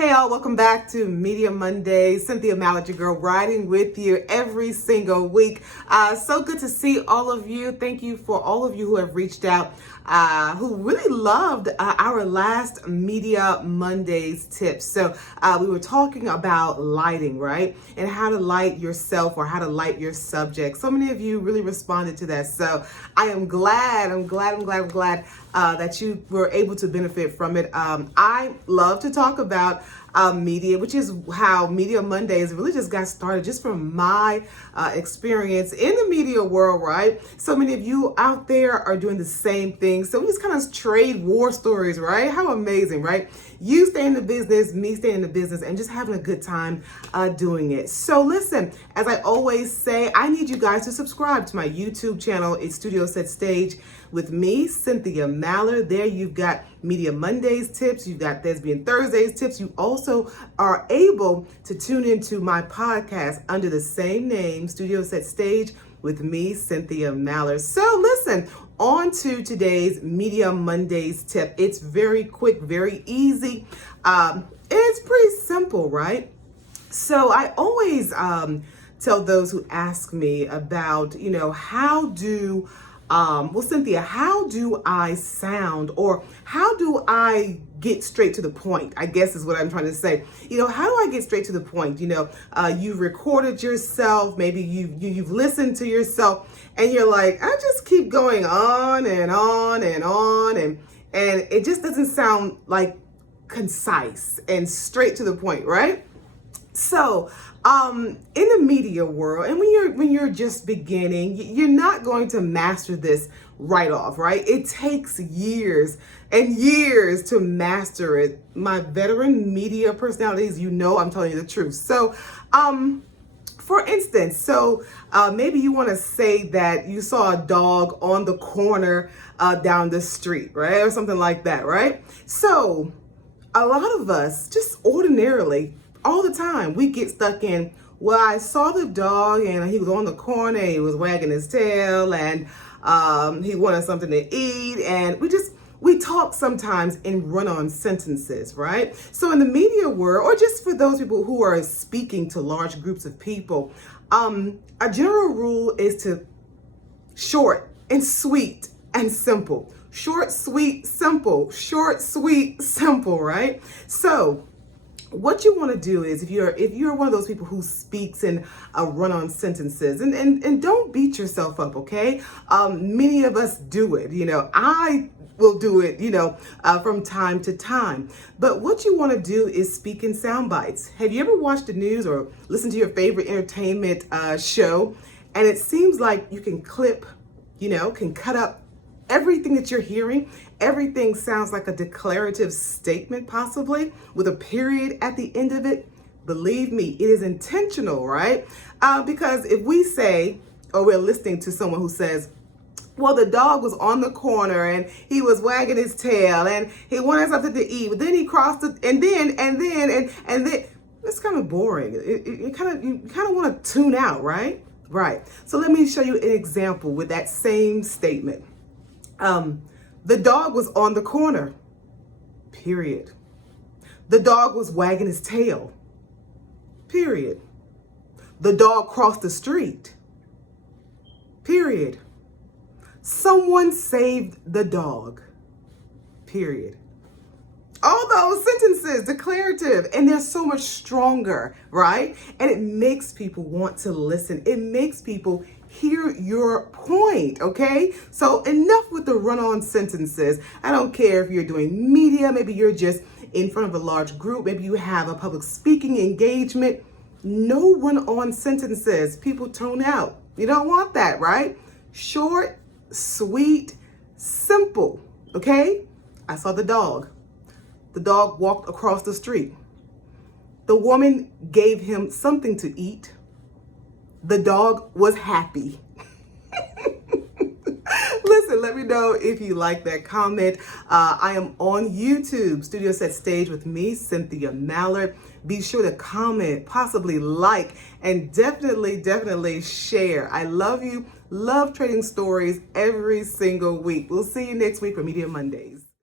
Hey all, welcome back to Media Monday. Cynthia Mallard, your girl, riding with you every single week. So good to see all of you. Thank you for all of you who have reached out, who really loved our last Media Mondays tips. So we were talking about lighting, right? And how to light yourself or how to light your subject. So many of you really responded to that. So I am glad that you were able to benefit from it. I love to talk about media, which is how Media Mondays really just got started, just from my experience in the media world, right? So many of you out there are doing the same thing. So we just kind of trade war stories, right? How amazing, right? You stay in the business, me stay in the business, and just having a good time doing it. So listen, as I always say, I need you guys to subscribe to my YouTube channel. It's Studio Set Stage with me, Cynthia Mallard. There you've got Media Mondays tips, you've got Thespian Thursdays tips. You also are able to tune into my podcast under the same name, Studio Set Stage with me, Cynthia Mallard. So listen, on to today's Media Mondays tip. It's very quick, very easy. It's pretty simple, right? So I always tell those who ask me about, how do Cynthia, how do I sound, or how do I get straight to the point? I guess is what I'm trying to say. How do I get straight to the point? You've recorded yourself, maybe you've listened to yourself, and you're like, I just keep going on and on and on, and it just doesn't sound like concise and straight to the point, right? So, in the media world, and when you're just beginning, you're not going to master this right off, right? It takes years and years to master it. My veteran media personalities, I'm telling you the truth. So, for instance, maybe you want to say that you saw a dog on the corner down the street, right? Or something like that, right? So, a lot of us just ordinarily, all the time, we get stuck in, well, I saw the dog and he was on the corner, he was wagging his tail, and he wanted something to eat, and we talk sometimes in run-on sentences, right? So in the media world, or just for those people who are speaking to large groups of people, a general rule is to short and sweet and simple. Short, sweet, simple. Short, sweet, simple, right? So what you want to do is, if you're one of those people who speaks in run-on sentences, and don't beat yourself up, okay? Many of us do it. I will do it, from time to time. But what you want to do is speak in sound bites. Have you ever watched the news or listened to your favorite entertainment show, and it seems like you can clip, can cut up everything that you're hearing? Everything sounds like a declarative statement, possibly with a period at the end of it. Believe me, it is intentional, right? Because if we say, or we're listening to someone who says, well, the dog was on the corner and he was wagging his tail and he wanted something to eat, but then he crossed it, and then, it's kind of boring. You kind of want to tune out, right? Right. So let me show you an example with that same statement. The dog was on the corner, period. The dog was wagging his tail, period. The dog crossed the street, period. Someone saved the dog, period. All those sentences, declarative, and they're so much stronger, right? And it makes people want to listen. It makes people hear your point, okay? So enough with the run-on sentences. I don't care if you're doing media, maybe you're just in front of a large group, maybe you have a public speaking engagement. No run-on sentences. People tune out. You don't want that, right? Short, sweet, simple, okay? I saw the dog. The dog walked across the street. The woman gave him something to eat. The dog was happy. Listen, let me know if you like that comment. I am on YouTube, Studio Set Stage with me, Cynthia Mallard. Be sure to comment, possibly like, and definitely share. I love you. Love trading stories every single week. We'll see you next week for Media Mondays.